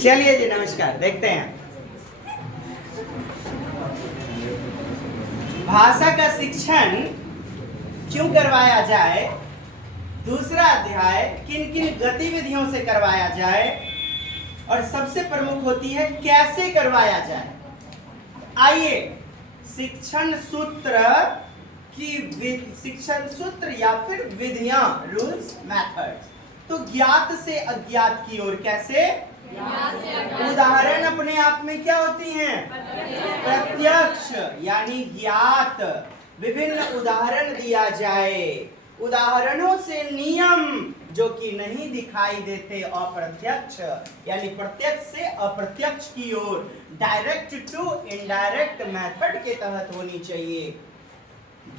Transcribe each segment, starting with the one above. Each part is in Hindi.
चलिए जी, नमस्कार। देखते हैं भाषा का शिक्षण क्यों करवाया जाए, दूसरा अध्याय किन किन गतिविधियों से करवाया जाए, और सबसे प्रमुख होती है कैसे करवाया जाए। आइए शिक्षण सूत्र या फिर विधियां, रूल्स, मेथड्स। तो ज्ञात से अज्ञात की ओर कैसे? उदाहरण अपने आप में क्या होती हैं? प्रत्यक्ष यानी ज्ञात। विभिन्न उदाहरण दिया जाए, उदाहरणों से नियम जो कि नहीं दिखाई देते, अप्रत्यक्ष यानी प्रत्यक्ष से अप्रत्यक्ष की ओर, डायरेक्ट टू इनडायरेक्ट मेथड के तहत होनी चाहिए।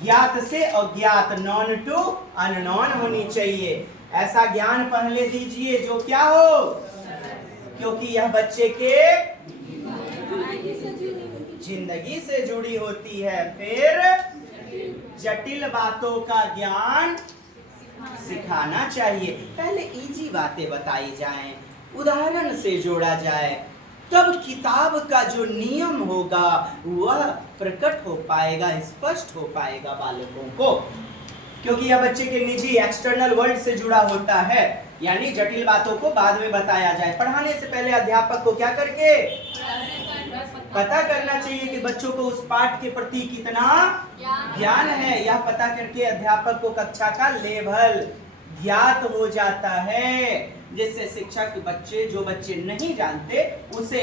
ज्ञात से अज्ञात, नॉन टू अननॉन होनी चाहिए। ऐसा ज्ञान पहले दीजिए जो क्या हो, क्योंकि यह बच्चे के जिंदगी से जुड़ी होती है। फिर जटिल बातों का ज्ञान सिखाना चाहिए। पहले इजी बातें बताई जाएं, उदाहरण से जोड़ा जाए, तब किताब का जो नियम होगा वह प्रकट हो पाएगा, स्पष्ट हो पाएगा बालकों को। क्योंकि यह बच्चे के निजी एक्सटर्नल वर्ल्ड से जुड़ा होता है, यानी जटिल बातों को बाद में बताया जाए। पढ़ाने से पहले अध्यापक को क्या करके पता करना चाहिए कि बच्चों को उस पाठ के प्रति कितना ज्ञान है। यह पता करके अध्यापक को कक्षा का लेवल ज्ञात हो जाता है, जिससे शिक्षक जो बच्चे नहीं जानते उसे,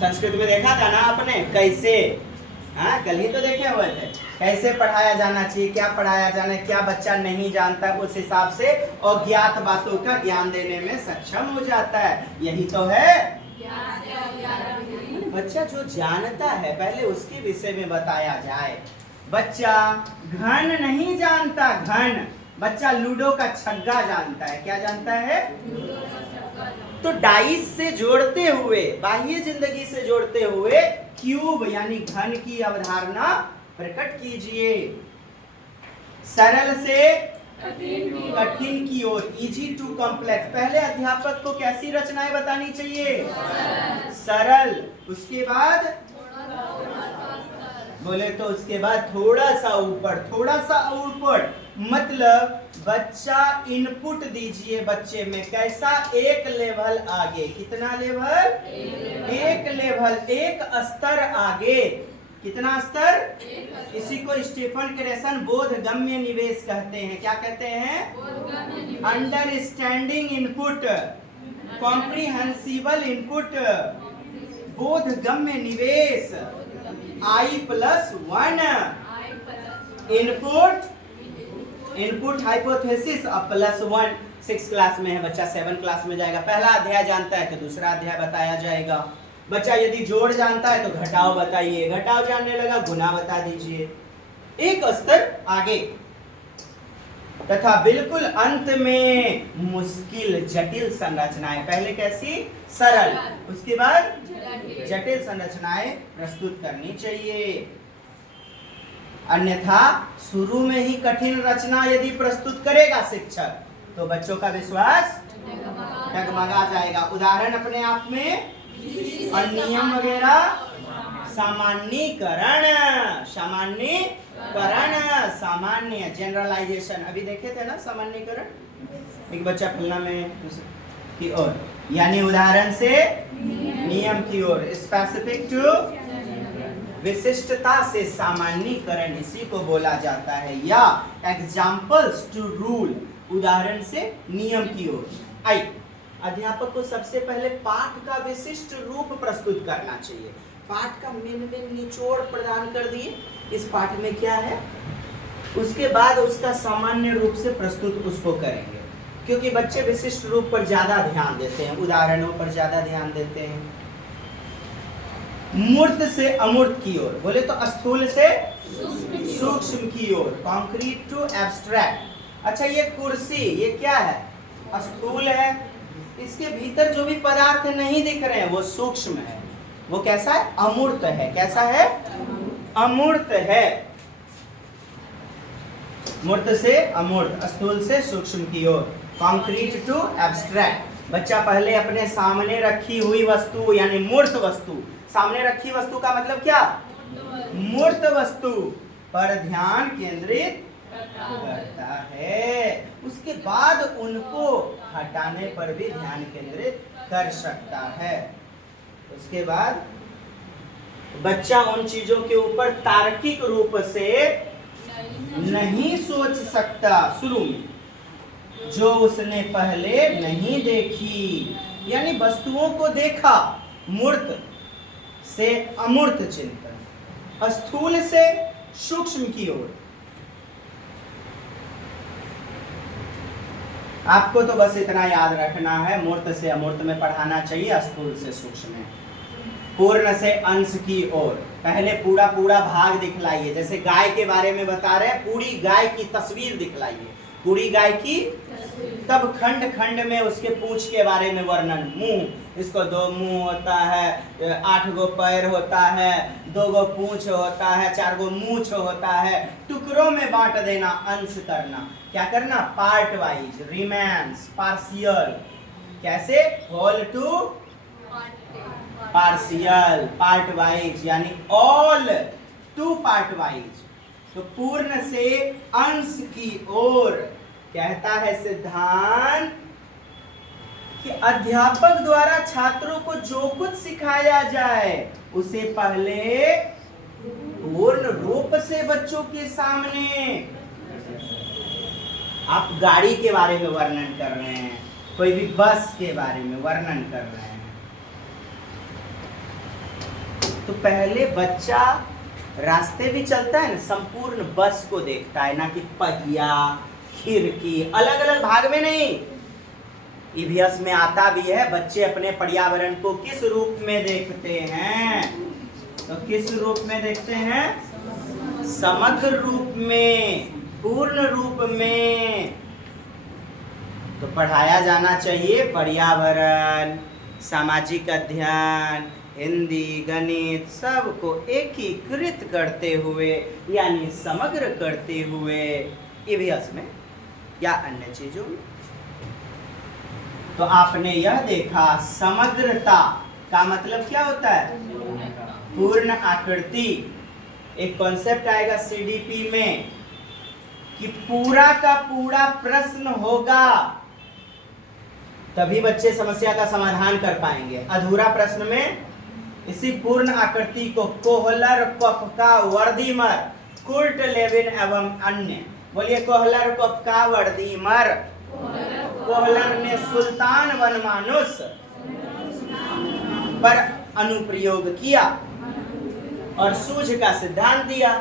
संस्कृत में देखा था ना आपने कैसे, कल ही तो देखे हुए थे, कैसे पढ़ाया जाना चाहिए, क्या पढ़ाया जाना है, क्या बच्चा नहीं जानता, उस हिसाब से अज्ञात बातों का ज्ञान देने में सक्षम हो जाता है। यही तो है बच्चा जो जानता है पहले उसके विषय में बताया जाए। बच्चा घन नहीं जानता, घन बच्चा लूडो का छग्गा जानता है। क्या जानता है? तो डाइस से जोड़ते हुए, बाह्य जिंदगी से जोड़ते हुए क्यूब यानी घन की अवधारणा प्रकट कीजिए। सरल से कठिन की ओर, इजी टू कॉम्प्लेक्स। पहले अध्यापक को कैसी रचनाएं बतानी चाहिए? सरल। उसके बाद बोले तो उसके बाद थोड़ा सा ऊपर, मतलब बच्चा इनपुट दीजिए बच्चे में, कैसा? एक लेवल आगे। कितना लेवल? एक लेवल, एक स्तर आगे। कितना स्तर? इसी को स्टीफन क्रेसन बोधगम्य निवेश कहते हैं। क्या कहते हैं? अंडरस्टैंडिंग इनपुट, कॉम्प्रिहेंसिबल इनपुट, बोधगम्य निवेश। I+1 input hypothesis +1। 6 क्लास में है बच्चा, 7 क्लास में जाएगा। पहला अध्याय जानता है तो दूसरा अध्याय बताया जाएगा। बच्चा यदि जोड़ जानता है तो घटाव बताइए, घटाव जानने लगा गुना बता दीजिए। एक स्तर आगे। तथा बिल्कुल अंत में मुश्किल जटिल संरचनाएं। पहले कैसी? सरल, उसके बाद जटिल संरचनाएं प्रस्तुत करनी चाहिए। अन्यथा शुरू में ही कठिन रचना यदि प्रस्तुत करेगा शिक्षक तो बच्चों का विश्वास डगमगा जाएगा। उदाहरण अपने आप में और नियम वगैरह, सामान्यीकरण, सामान्य जनरलाइजेशन। अभी देखे थे ना सामान्यीकरण। एक बच्चा फलना में की ओर, यानी उदाहरण से नियम की ओर, स्पेसिफिक टू विशिष्टता से सामान्यीकरण, इसी को बोला जाता है। या एग्जाम्पल्स टू रूल, उदाहरण से नियम की ओर। आई अध्यापक को सबसे पहले पाठ का विशिष्ट रूप प्रस्तुत करना चाहिए। पाठ का मेन निचोड़ प्रदान कर दिए, इस पाठ में क्या है, उसके बाद उसका सामान्य रूप से प्रस्तुत उसको करेंगे। क्योंकि बच्चे विशिष्ट रूप पर ज्यादा ध्यान देते हैं, उदाहरणों पर ज्यादा ध्यान देते हैं। मूर्त से अमूर्त की ओर, बोले तो स्थूल से सूक्ष्म की ओर, कॉन्क्रीट टू एब्स्ट्रैक्ट। अच्छा, ये कुर्सी, ये क्या है? स्थूल है। इसके भीतर जो भी पदार्थ नहीं दिख रहे हैं वो सूक्ष्म है। वो कैसा है? अमूर्त है। कैसा है? अमूर्त है। मूर्त से अमूर्त, स्थूल से सूक्ष्म की ओर, कॉन्क्रीट टू एब्स्ट्रैक्ट। बच्चा पहले अपने सामने रखी हुई वस्तु यानी मूर्त वस्तु, सामने रखी वस्तु का मतलब क्या, मूर्त वस्तु पर ध्यान केंद्रित करता है। उसके बाद उनको हटाने पर भी ध्यान केंद्रित कर सकता है। उसके बाद बच्चा उन चीजों के ऊपर तार्किक रूप से नहीं सोच सकता शुरू में, जो उसने पहले नहीं देखी। यानी वस्तुओं को देखा, मूर्त से अमूर्त चिंतन, स्थूल से सूक्ष्म की ओर। आपको तो बस इतना याद रखना है, मूर्त से अमूर्त में पढ़ाना चाहिए, स्थूल से सूक्ष्म में, पूर्ण से अंश की ओर। पहले पूरा पूरा भाग दिखलाइए, जैसे गाय के बारे में बता रहे हैं, पूरी गाय की तस्वीर दिखलाइए, पूरी गाय की, तब खंड खंड में उसके पूंछ के बारे में वर्णन। मुंह, इसको 2 मुंह होता है, 8 गो पैर होता है, 2 गो पूंछ होता है, 4 गो मूंछ होता है। टुकड़ों में बांट देना, अंश करना, क्या करना, पार्ट वाइज, रिमेंस, पार्शियल। कैसे, whole to partial, part wise, यानी ऑल टू पार्ट वाइज। तो पूर्ण से अंश की ओर। कहता है सिद्धांत कि अध्यापक द्वारा छात्रों को जो कुछ सिखाया जाए उसे पहले पूर्ण रूप से बच्चों के सामने। आप गाड़ी के बारे में वर्णन कर रहे हैं, कोई भी बस के बारे में वर्णन कर रहे हैं, तो पहले बच्चा रास्ते भी चलता है ना, संपूर्ण बस को देखता है, ना कि पहिया, खिड़की, अलग अलग भाग में नहीं। ईवीएस में आता भी है, बच्चे अपने पर्यावरण को किस रूप में देखते हैं, तो किस रूप में देखते हैं, समग्र रूप में, पूर्ण रूप में। तो पढ़ाया जाना चाहिए पर्यावरण, सामाजिक अध्ययन, हिंदी, गणित, सबको एकीकृत करते हुए यानी समग्र करते हुए ईवीएस में या अन्य चीजों में। तो आपने यह देखा, समग्रता का मतलब क्या होता है, पूर्ण आकृति। एक कॉन्सेप्ट आएगा सीडीपी में कि पूरा का पूरा प्रश्न होगा, तभी बच्चे समस्या का समाधान कर पाएंगे। अधूरा प्रश्न में इसी पूर्ण आकृति को कोहलर, कोपका, वर्दीमर, कुर्ट लेविन एवं अन्य, बोलिए कोहलर, कोपका, वर्दीमर। कोहलर ने सुल्तान वनमानुस पर अनुप्रयोग किया और सूझ का सिद्धांत दिया,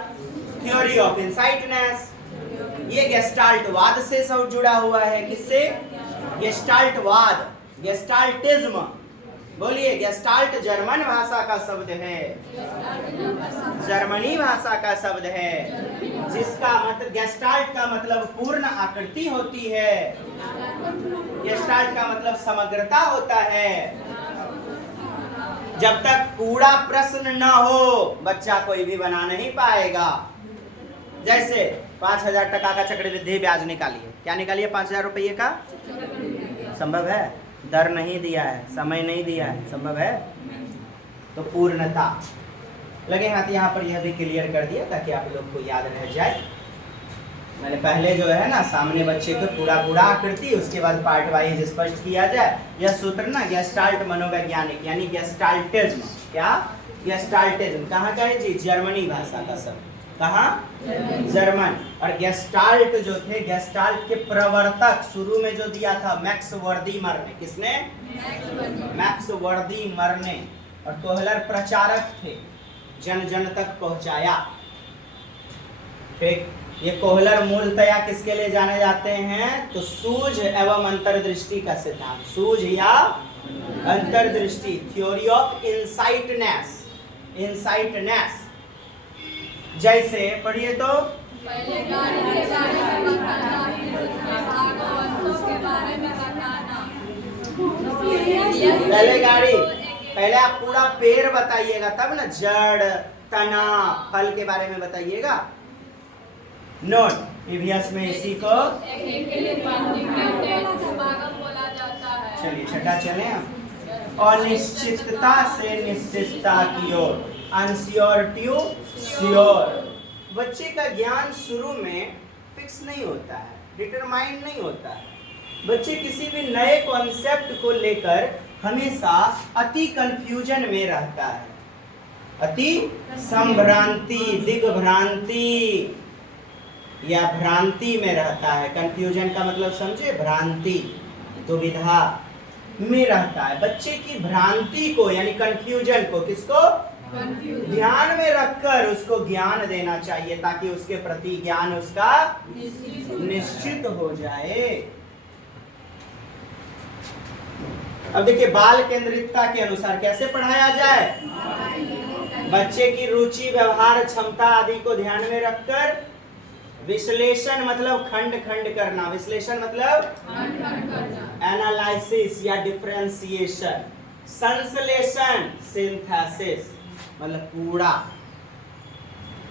थ्योरी ऑफ इनसाइटनेस। ये गेस्टाल्टवाद से सब जुड़ा हुआ है। किससे, गेस्टाल्टवाद, गेस्टाल्टिज्म। बोलिए, गेस्टाल्ट जर्मन भाषा का शब्द है, जर्मनी भाषा का शब्द है, जिसका मतलब, गेस्टाल्ट का मतलब पूर्ण आकृति होती है, गेस्टाल्ट का मतलब समग्रता होता है। जब तक पूरा प्रश्न न हो बच्चा कोई भी बना नहीं पाएगा। जैसे 5,000 टका का चक्रवृद्धि ब्याज निकालिए, क्या निकालिए, 5,000 रुपये का, संभव है, दर नहीं दिया है, समय नहीं दिया है, संभव है। तो पूर्णता लगे हाथ, यहाँ पर यह भी क्लियर कर दिया ताकि आप लोग को याद रह जाए। मैंने पहले जो है ना, सामने बच्चे को पूरा पूरा आकृति, उसके बाद पार्ट वाइज स्पष्ट किया जाए। यह सूत्र ना गेस्टाल्ट मनोवैज्ञानिक यानी गेस्टाल्टिज्म, क्या, गेस्टाल्टिज्म कहाँ का है जी, जर्मनी भाषा का शब्द। कहाँ, जर्मन। और गेस्टाल्ट जो थे, गेस्टाल्ट के प्रवर्तक शुरू में जो दिया था मैक्स वर्दीमर ने। किसने, मैक्स वर्दीमर ने। और कोहलर प्रचारक थे, जन जन तक पहुंचाया। ठीक, ये कोहलर मूलतया किसके लिए जाने जाते हैं, तो सूझ एवं अंतर्दृष्टि का सिद्धांत, सूझ या अंतर्दृष्टि, थ्योरी ऑफ इनसाइटनेस, इनसाइटनेस। जैसे पढ़िए तो, पहले गाड़ी के बारे में बताना, फिर उसमें भागों के बारे में बताना। पहले गाड़ी, पहले आप पूरा पेड़ बताइएगा, तब ना जड़, तना, फल के बारे में बताइएगा। नोट, ईवीएस में इसी को एक के लिए भागम बोला जाता है। चलिए छठा चले हम। अनिश्चितता से निश्चितता की ओर, अनश्योर टू श्योर। बच्चे का ज्ञान शुरू में फिक्स नहीं होता है, डिटरमाइंड नहीं होता है। बच्चे किसी भी नए कॉन्सेप्ट को लेकर हमेशा अति कंफ्यूजन में रहता है, अति संभ्रांति, दिग्भ्रांति या भ्रांति में रहता है। कंफ्यूजन का मतलब समझे, भ्रांति, दुविधा में रहता है। बच्चे की भ्रांति को यानी कंफ्यूजन को, किसको, ध्यान में रखकर उसको ज्ञान देना चाहिए ताकि उसके प्रति ज्ञान उसका निश्चित हो जाए। अब देखिए, बाल केंद्रितता के अनुसार कैसे पढ़ाया जाए। बच्चे की रुचि, व्यवहार, क्षमता आदि को ध्यान में रखकर विश्लेषण मतलब खंड खंड करना, विश्लेषण मतलब एनालिसिस या डिफरेंशिएशन, संश्लेषण सिंथेसिस मतलब पूरा।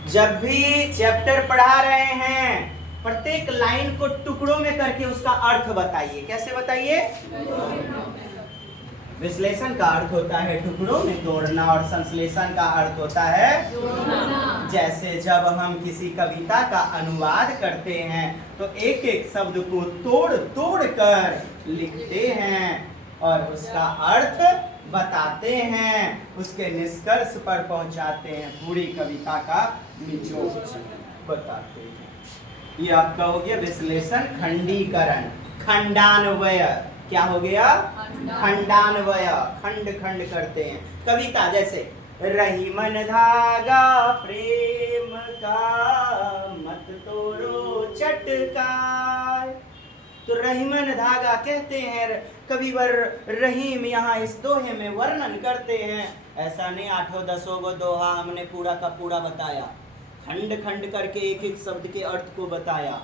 जब भी चैप्टर पढ़ा रहे हैं प्रत्येक लाइन को टुकड़ों में करके उसका अर्थ बताइए। कैसे बताइए? विश्लेषण का अर्थ होता है टुकड़ों में तोड़ना और संश्लेषण का अर्थ होता है जैसे जब हम किसी कविता का अनुवाद करते हैं तो एक एक शब्द को तोड़ तोड़ कर लिखते हैं और उसका अर्थ बताते हैं, उसके निष्कर्ष पर पहुंचाते हैं, पूरी कविता का निचोड़ बताते हैं। ये आपका हो गया विश्लेषण। खंडीकरण, खंडान्वय, क्या हो गया? खंडान्वय, खंड खंड करते हैं। कविता जैसे रही मन धागा प्रेम का मत तोड़ो चटकार, तो रहीमन धागा कहते हैं कविवर रहीम यहाँ इस दोहे में वर्णन करते हैं। ऐसा नहीं 8-10 गो दोहा हमने पूरा का पूरा बताया, खंड खंड करके एक एक शब्द के अर्थ को बताया,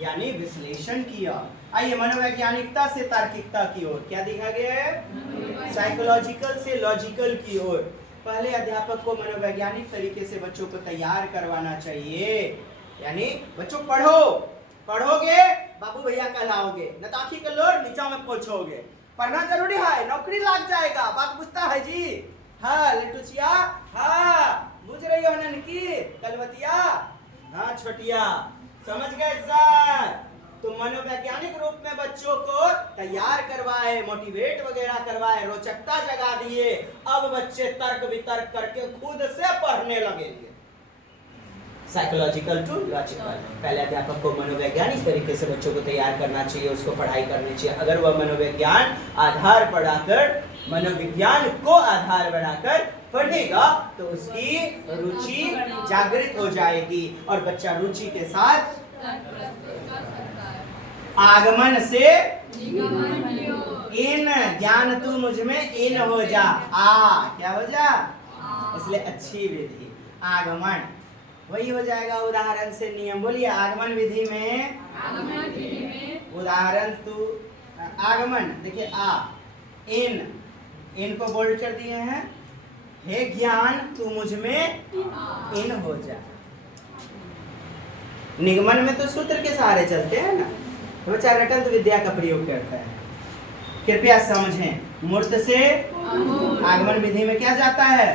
यानी विश्लेषण किया। आइए मनोवैज्ञानिकता से तार्किकता की ओर, क्या देखा गया है? साइकोलॉजिकल से लॉजिकल की ओर। पहले अध्यापक को मनोवैज्ञानिक तरीके से बच्चों को तैयार करवाना चाहिए, यानी बच्चों पढ़ो, पढ़ोगे बाबू भैया कहलाओगे, न तो आँखी के लोर नीचा में पहुंचोगे। पढ़ना जरूरी है, नौकरी लग जाएगा, बात बुझता है जी? हाँ लेटुचिया, हाँ बुझ रही हो ननकी, कलवतिया, हाँ छोटिया, समझ गए सर? तो मनोवैज्ञानिक रूप में बच्चों को तैयार करवाए, मोटिवेट वगैरह करवाए, रोचकता जगा दिए। अब बच्चे तर्क वितर्क करके खुद से पढ़ने लगेंगे। Psychological to logical. पहले अध्यापक को मनोवैज्ञानिक तरीके से बच्चों को तैयार करना चाहिए, उसको पढ़ाई करनी चाहिए। अगर वह मनोविज्ञान आधार बढ़ाकर, मनोविज्ञान को आधार बनाकर पढ़ेगा तो उसकी रुचि जागृत हो जाएगी और बच्चा रुचि के साथ आगमन से इन, ज्ञान तू मुझ में इन हो जा, आ क्या हो जा, इसलिए अच्छी विधि आगमन वही हो जाएगा। उदाहरण से नियम बोलिए। आगमन विधि में उदाहरण तू आगमन, देखिए आ, इन को बोल्ड कर दिए हैं। हे ज्ञान तू मुझ में इन हो जा। निगमन में तो सूत्र के सहारे चलते हैं ना, तो बच्चा रटंत विद्या का प्रयोग करता है। कृपया समझें, मूर्त से आगमन विधि में क्या जाता है?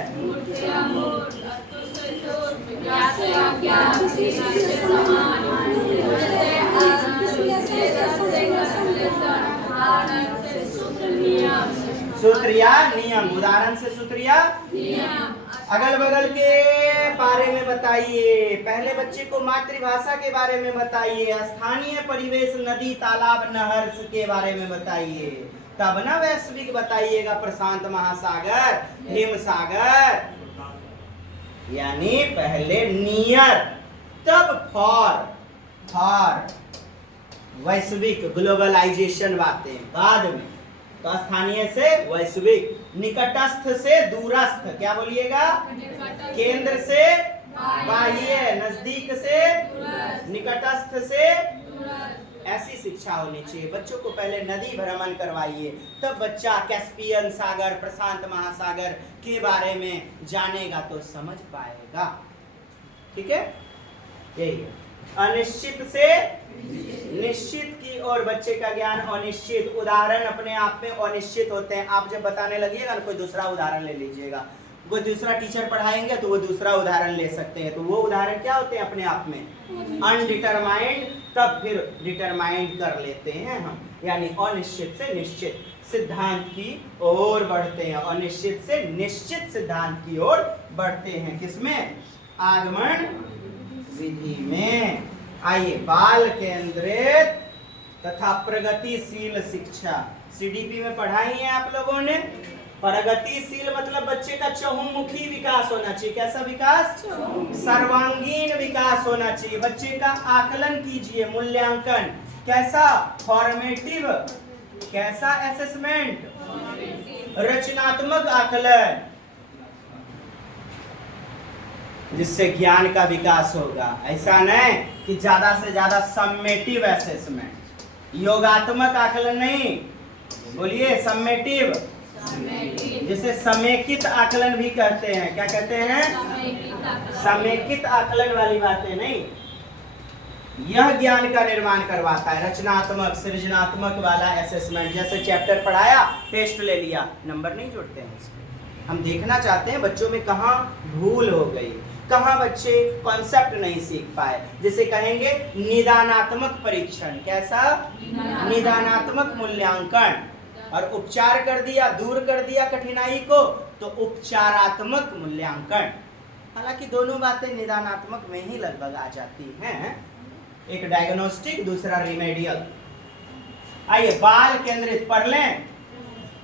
सूत्र या नियम। उदाहरण से सूत्र या नियम। अगल बगल के बारे में बताइए, पहले बच्चे को मातृभाषा के बारे में बताइए, स्थानीय परिवेश, नदी, तालाब, नहर के बारे में बताइए, तब ना वैश्विक बताइएगा, प्रशांत महासागर, हिम सागर। यानी पहले नियर तब फॉर वैश्विक ग्लोबलाइजेशन बातें बाद में। तो स्थानीय से वैश्विक, निकटस्थ से दूरस्थ, क्या बोलिएगा? केंद्र से बाह्य, नजदीक से निकटस्थ से, ऐसी शिक्षा होनी चाहिए। बच्चों को पहले नदी भ्रमण करवाइए, तब बच्चा कैस्पियन सागर, प्रशांत महासागर के बारे में जानेगा तो समझ पाएगा। ठीक है, यही है। अनिश्चित से निश्चित की ओर बच्चे का ज्ञान अनिश्चित। उदाहरण अपने आप में अनिश्चित होते हैं। आप जब बताने लगिएगा ना, कोई दूसरा उदाहरण ले लीजिएगा। कोई दूसरा टीचर पढ़ाएंगे तो वो दूसरा उदाहरण ले सकते हैं। तो वो उदाहरण क्या होते हैं अपने आप में अनडिटरमाइंड, तब फिर डिटरमाइंड कर लेते हैं हम, यानी अनिश्चित से निश्चित सिद्धांत की ओर बढ़ते हैं। अनिश्चित से निश्चित सिद्धांत की ओर बढ़ते हैं। किसमें? आगमन विधि में। आइए, बाल केंद्रित तथा प्रगतिशील शिक्षा सीडीपी में पढ़ाई है आप लोगों ने। प्रगतिशील मतलब बच्चे का चहुमुखी विकास होना चाहिए। कैसा विकास? सर्वांगीण विकास होना चाहिए। बच्चे का आकलन कीजिए, मूल्यांकन। कैसा? फॉर्मेटिव। कैसा असेसमेंट? रचनात्मक आकलन, जिससे ज्ञान का विकास होगा। ऐसा नहीं कि ज्यादा से ज्यादा सम्मेटिव असेसमेंट, योगात्मक आकलन नहीं। बोलिए सम्मेटिव, जिसे समेकित आकलन भी कहते हैं। क्या कहते हैं? समेकित आकलन वाली बातें नहीं। यह ज्ञान का निर्माण करवाता है। रचनात्मक, सृजनात्मक वाला असेसमेंट। जैसे चैप्टर पढ़ाया, टेस्ट ले लिया, नंबर नहीं जोड़ते हैं इसमें। हम देखना चाहते हैं बच्चों में कहाँ भूल हो गई, कहाँ बच्चे कॉन्सेप्ट नहीं सीख पाए। जिसे कहेंगे निदानात्मक परीक्षण। कैसा? निदानात्मक मूल्यांकन। और उपचार कर दिया, दूर कर दिया कठिनाई को, तो उपचारात्मक मूल्यांकन। हालांकि दोनों बातें निदानात्मक में ही लगभग आ जाती हैं। एक डायग्नोस्टिक, दूसरा रिमेडियल। आइए, बाल केंद्रित पढ़ लें।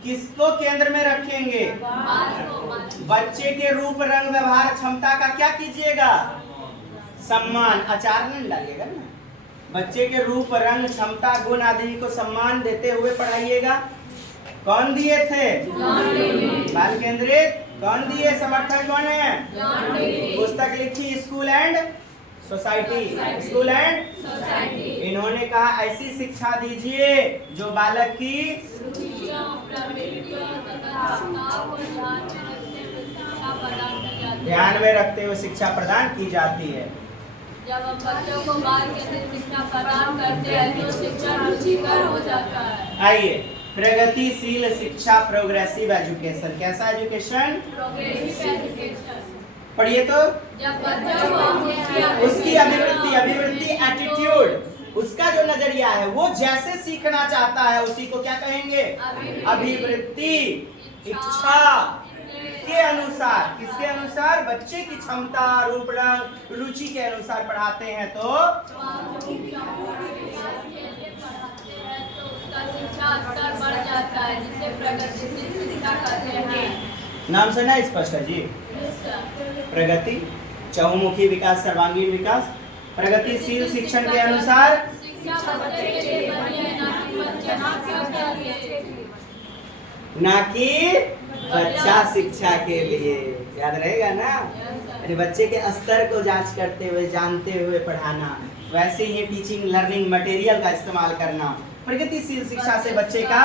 किसको केंद्र में रखेंगे? बच्चे के रूप, रंग, व्यवहार, क्षमता का क्या कीजिएगा? सम्मान। आचार नहीं डालिएगा ना। बच्चे के रूप, रंग, क्षमता, गुण आदि को सम्मान देते हुए पढ़ाइएगा। कौन दिए थे? बाल केंद्रित कौन दिए? समर्थक कौन है? पुस्तक लिखी school and society. School and society. इन्होंने कहा ऐसी शिक्षा दीजिए जो बालक की ध्यान में रखते हुए शिक्षा प्रदान की जाती है। जब हम बच्चों को बाल केंद्रित शिक्षा प्रदान करते हैं तो शिक्षा रुचिकर हो जाता है। आइए, प्रगतिशील शिक्षा, प्रोग्रेसिव एजुकेशन। कैसा एजुकेशन? Progressive education. पढ़िए तो। जब बच्चों को उसकी अभिवृत्ति एटीट्यूड, उसका जो नजरिया है, वो जैसे सीखना चाहता है उसी को क्या कहेंगे? अभिवृत्ति। इच्छा के अनुसार, किसके अनुसार? बच्चे की क्षमता, रूप, रंग, रुचि के अनुसार पढ़ाते हैं तो शिक्षा स्तर बढ़ जाता है, जिसे प्रगतिशील शिक्षा कहते हैं। नाम सुना स्पष्ट है जी? प्रगति, चहुमुखी विकास, सर्वांगीण विकास। प्रगतिशील शिक्षण के अनुसार शिक्षा बच्चे के लिए बनी है, ना कि बच्चे ना कि बच्चा शिक्षा के लिए। याद रहेगा ना? यानी बच्चे के स्तर को जांच करते हुए, जानते हुए पढ़ाना। वैसे ही टीचिंग लर्निंग मटेरियल का इस्तेमाल करना। प्रगतिशील शिक्षा से बच्चे का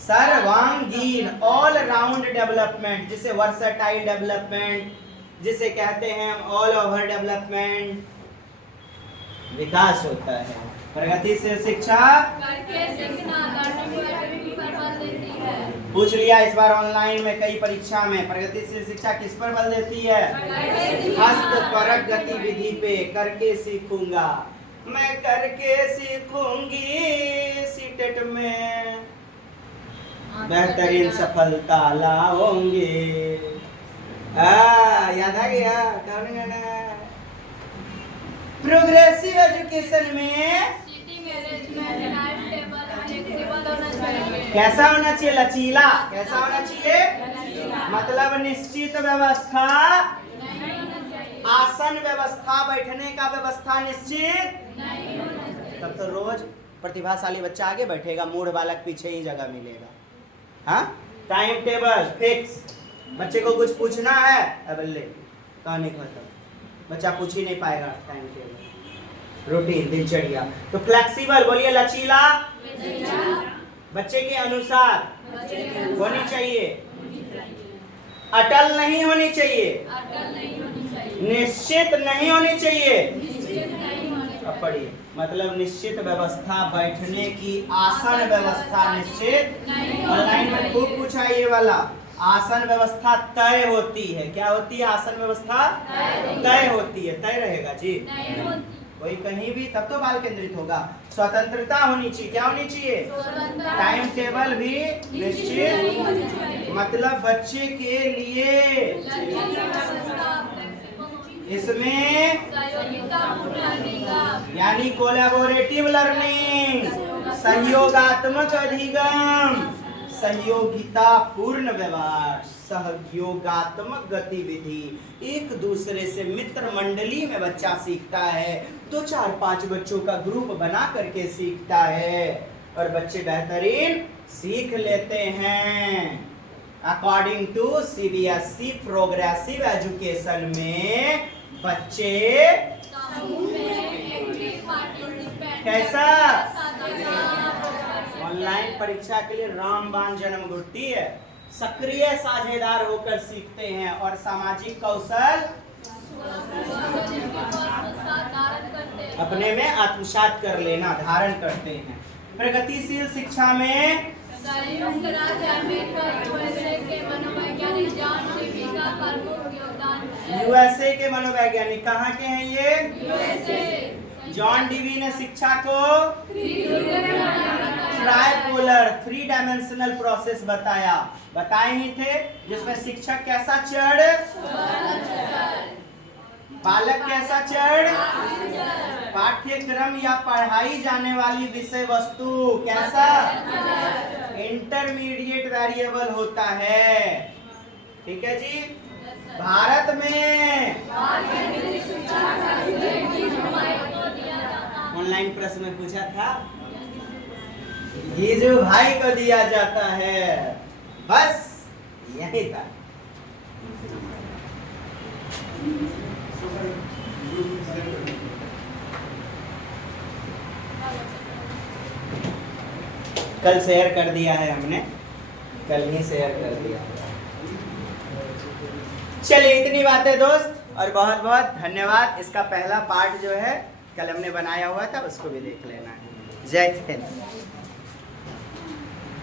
सर्वांगीण ऑल राउंड डेवलपमेंट, जिसे वर्सटाइल डेवलपमेंट जिसे कहते हैं, ऑल ओवर डेवलपमेंट विकास होता है। प्रगतिशील शिक्षा करके सीखना, लर्निंग को एक्टिविटी पर बल देती है। पूछ लिया इस बार ऑनलाइन में कई परीक्षा में, प्रगतिशील शिक्षा किस पर बल देती है? हस्तपरक गतिविधि पे। करके सीखूंगा, मैं करके सीखूंगी, सीटेट में बेहतरीन सफलता लाओगे। याद आ गया? कौन गाना? प्रोग्रेसिव एजुकेशन में seating arrangement, time table flexible होना चाहिए। कैसा होना चाहिए? लचीला। कैसा होना चाहिए? मतलब निश्चित व्यवस्था, आसन व्यवस्था, बैठने का व्यवस्था निश्चित। तब तो रोज प्रतिभाशाली बच्चा आगे बैठेगा, मूढ़ बालक पीछे ही जगह मिलेगा। हाँ, टाइम टेबल फिक्स। बच्चे को कुछ पूछना है, अबले कहानी खत्म, बच्चा पूछ ही नहीं पाएगा। टाइम टेबल, रूटीन, दिनचर्या। तो फ्लेक्सिबल, बोलिए लचीला, बच्चे के अनुसार होनी चाहिए, अटल नहीं होनी चाहिए। निश्चित नहीं होनी चाहिए। निश्चित नहीं होनी अब पढ़िए, मतलब निश्चित व्यवस्था, बैठने की आसन व्यवस्था निश्चित। ऑनलाइन में खूब पूछा ये वाला। आसन व्यवस्था तय होती है। क्या होती है? आसन व्यवस्था तय होती है। तय रहेगा जी, नहीं होती। कोई कहीं भी, तब तो बाल केंद्रित होगा। स्वतंत्रता होनी चाहिए। क्या होनी चाहिए? टाइम टेबल भी निश्चित, मतलब बच्चे के लिए इसमें यानी कोलैबोरेटिव लर्निंग, सहयोगात्मक अधिगम, सहयोगिता पूर्ण व्यवहार, सहयोगात्मक गतिविधि, एक दूसरे से मित्र मंडली में बच्चा सीखता है। 2-4-5 बच्चों का ग्रुप बना करके सीखता है और बच्चे बेहतरीन सीख लेते हैं। According to CBSE progressive education में बच्चे कैसा ऑनलाइन परीक्षा के लिए रामबाण जन्म घुटती है। सक्रिय साझेदार होकर सीखते हैं और सामाजिक कौशल अपने में आत्मसात कर लेना, धारण करते हैं। प्रगतिशील शिक्षा में संयुक्त राज्य अमेरिका USA के मनोवैज्ञानिक जॉन डीवी का प्रमुख योगदान है। USA के मनोवैज्ञानिक कहाँ के हैं ये? USA। जॉन डीवी ने शिक्षा को ट्राइपोलर, 3 डायमेंशनल प्रोसेस बताए ही थे, जिसमें शिक्षक कैसा चढ़, बालक कैसा चढ़, पाठ्यक्रम या पढ़ाई जाने वाली विषय वस्तु कैसा इंटरमीडिएट वेरिएबल होता है। ठीक है जी। भारत में ऑनलाइन प्रश्न में पूछा था, ये जो भाई को दिया जाता है, बस यही था। कल शेयर कर दिया है हमने, कल ही शेयर कर दिया। चलिए इतनी बातें दोस्त, और बहुत बहुत धन्यवाद। इसका पहला पार्ट जो है कल हमने बनाया हुआ था, उसको भी देख लेना है। जय हिंद।